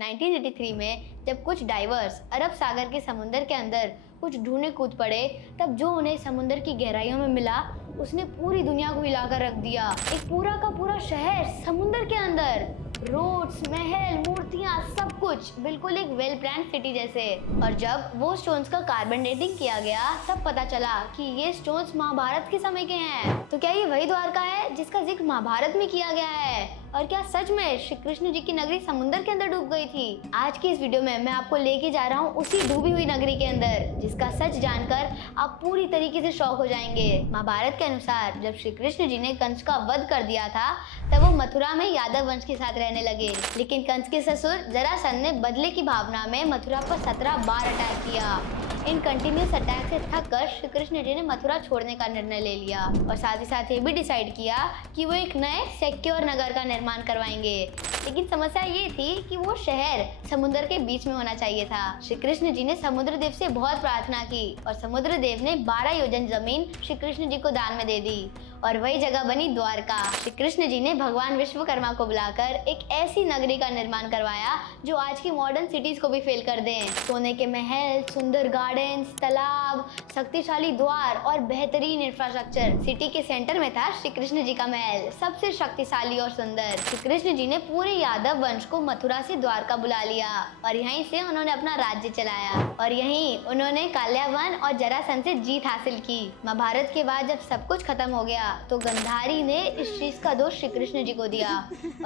1983 में जब कुछ डाइवर्स अरब सागर के समुंदर के अंदर कुछ ढूंढने कूद पड़े, तब जो उन्हें समुंदर की गहराइयों में मिला उसने पूरी दुनिया को हिलाकर रख दिया। एक पूरा का पूरा शहर समुंदर के अंदर, रोड्स, महल, मूर्तियां, सब कुछ बिल्कुल एक वेल प्लान सिटी जैसे। और जब वो स्टोन्स का कार्बन डेटिंग किया गया तब पता चला कि ये स्टोन्स महाभारत के समय के हैं। तो क्या ये वही द्वारका है जिसका जिक्र महाभारत में किया गया है? और क्या सच में श्री कृष्ण जी की नगरी समुंदर के अंदर डूब गई थी? आज की इस वीडियो में मैं आपको लेके जा रहा हूँ उसी डूबी हुई नगरी के अंदर, जिसका सच जानकर आप पूरी तरीके से शॉक हो जाएंगे। महाभारत के अनुसार जब श्री कृष्ण जी ने कंस का वध कर दिया था तब वो मथुरा में यादव वंश के साथ रहने लगे, लेकिन कंस के ससुर जरासंध ने बदले की भावना में मथुरा पर 17 बार अटैक किया। इन कंटिन्यूस अटैक से थक कर श्री कृष्ण जी ने मथुरा छोड़ने का निर्णय ले लिया और साथ ही साथ ये भी डिसाइड किया कि वो एक नए सिक्योर नगर का निर्माण करवाएंगे। लेकिन समस्या ये थी कि वो शहर समुद्र के बीच में होना चाहिए था। श्री कृष्ण जी ने समुद्र देव से बहुत प्रार्थना की और समुद्र देव ने 12 योजन जमीन श्री कृष्ण जी को दान में दे दी और वही जगह बनी द्वारका। श्री कृष्ण जी ने भगवान विश्वकर्मा को बुलाकर एक ऐसी नगरी का निर्माण करवाया जो आज की मॉडर्न सिटीज को भी फेल कर दें। सोने के महल, सुंदर गार्डन्स, तालाब, शक्तिशाली द्वार और बेहतरीन इंफ्रास्ट्रक्चर। सिटी के सेंटर में था श्री कृष्ण जी का महल, सबसे शक्तिशाली और सुंदर। श्री कृष्ण जी ने पूरे यादव वंश को मथुरा से द्वारका बुला लिया और यहीं से उन्होंने अपना राज्य चलाया और यहीं उन्होंने काल्यावन और जरासंध से जीत हासिल की। महाभारत के बाद जब सब कुछ खत्म हो गया तो गंधारी ने इस चीज का दोष श्री कृष्ण जी को दिया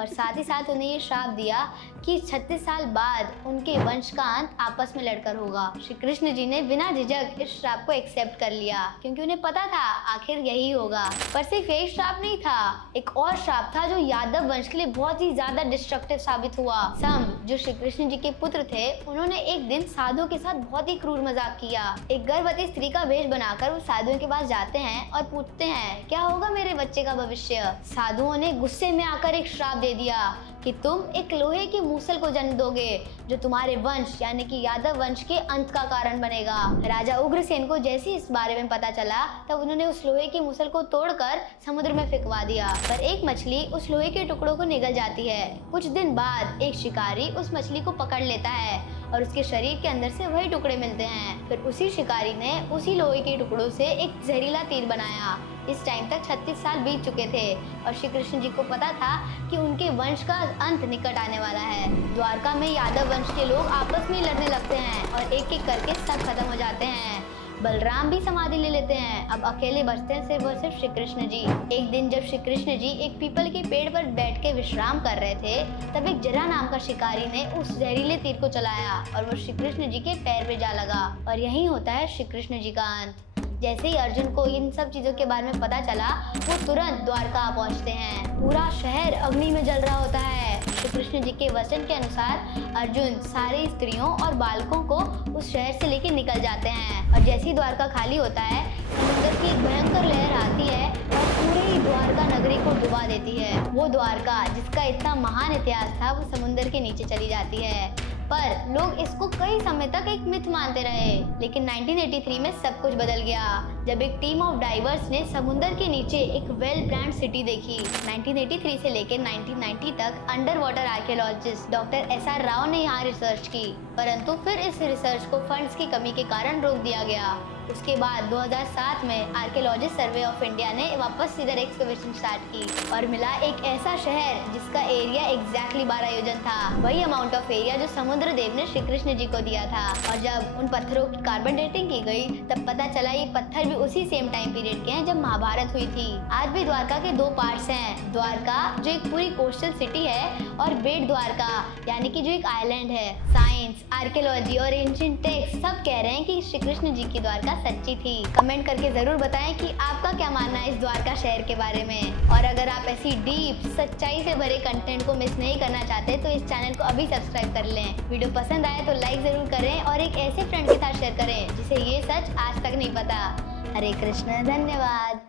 और साथ ही साथ उन्हें ये श्राप दिया कि 36 साल बाद उनके वंश का अंत आपस में लड़कर होगा। श्री कृष्ण जी ने बिना झिझक इस श्राप को एक्सेप्ट कर लिया क्योंकि उन्हें पता था आखिर यही होगा। पर सिर्फ यही श्राप नहीं था, एक और श्राप था जो यादव वंश के लिए बहुत ही ज्यादा डिस्ट्रक्टिव साबित हुआ। संब, जो श्री कृष्ण जी के पुत्र थे, उन्होंने एक दिन साधुओं के साथ बहुत ही क्रूर मजाक किया। एक गर्भवती स्त्री का वेश बनाकर वो साधुओं के पास जाते हैं और पूछते हैं क्या होगा मेरे बच्चे का भविष्य। साधुओं ने गुस्से में आकर एक श्राप दे दिया कि तुम एक लोहे की मूसल को जन्म दोगे जो तुम्हारे वंश यानी कि यादव वंश के अंत का कारण बनेगा। राजा उग्रसेन को जैसे इस बारे में पता चला तब उन्होंने उस लोहे की मूसल को तोड़कर समुद्र में फेंकवा दिया, पर एक मछली उस लोहे के टुकड़ों को निगल जाती है। कुछ दिन बाद एक शिकारी उस मछली को पकड़ लेता है और उसके शरीर के अंदर से वही टुकड़े मिलते हैं। फिर उसी शिकारी ने उसी लोहे के टुकड़ों से एक जहरीला तीर बनाया। इस टाइम तक 36 साल बीत चुके थे और श्री कृष्ण जी को पता था कि उनके वंश का अंत निकट आने वाला है। द्वारका में यादव वंश के लोग आपस में लड़ने लगते हैं और एक एक करके सब खत्म हो जाते हैं। बलराम भी समाधि ले लेते हैं। अब अकेले बचते हैं सिर्फ और सिर्फ श्री कृष्ण जी। एक दिन जब श्री कृष्ण जी एक पीपल के पेड़ पर बैठ के विश्राम कर रहे थे तब एक जरा नाम का शिकारी ने उस जहरीले तीर को चलाया और वो श्री कृष्ण जी के पैर में जा लगा और यही होता है श्री कृष्ण जी का अंत। जैसे ही अर्जुन को इन सब चीजों के बारे में पता चला वो तुरंत द्वारका पहुंचते हैं। पूरा शहर अग्नि में जल रहा होता है। श्री कृष्ण जी के वचन के अनुसार अर्जुन सारी स्त्रियों और बालकों को उस शहर से लेकर निकल जाते हैं और जैसे ही द्वारका खाली होता है समुद्र की एक भयंकर लहर आती है और पूरी द्वारका नगरी को डुबा देती है। वो द्वारका जिसका इतना महान इतिहास था वो समुद्र के नीचे चली जाती है। पर लोग इसको कई समय तक एक मिथ मानते रहे, लेकिन 1983 में सब कुछ बदल गया जब एक टीम ऑफ डाइवर्स ने समुद्र के नीचे एक वेल प्लान्ड सिटी देखी। 1983 से लेकर 1990 तक under water archaeologist doctor SR Rao ने यहाँ रिसर्च की, परंतु फिर इस रिसर्च को फंड्स की कमी के कारण रोक दिया गया। उसके बाद 2007 में आर्कियोलॉजिस्ट सर्वे ऑफ इंडिया ने वापस इधर एक्सकवेशन स्टार्ट की और मिला एक ऐसा शहर जिसका एरिया एग्जैक्टली 12 योजन था, वही अमाउंट ऑफ एरिया जो समुद्र देव ने श्री कृष्ण जी को दिया था। और जब उन पत्थरों की कार्बन डेटिंग की गई तब पता चला ये पत्थर भी उसी सेम टाइम पीरियड के हैं जब महाभारत हुई थी। आज भी द्वारका के 2 पार्ट्स हैं, द्वारका जो एक पूरी कोस्टल सिटी है और बेट द्वारका यानी कि जो एक आइलैंड है। साइंस, आर्कियोलॉजी और एंशिएंट टेक्स्ट सब कह रहे हैं कि श्री कृष्ण जी की द्वारका सच्ची थी। कमेंट करके जरूर बताएं कि आपका क्या मानना है इस द्वारका शहर के बारे में। और अगर आप ऐसी डीप सच्चाई से भरे कंटेंट को मिस नहीं करना चाहते तो इस चैनल को अभी सब्सक्राइब कर लें। वीडियो पसंद आए तो लाइक जरूर करें और एक ऐसे फ्रेंड के साथ शेयर करें जिसे ये सच आज तक नहीं पता। हरे कृष्ण, धन्यवाद।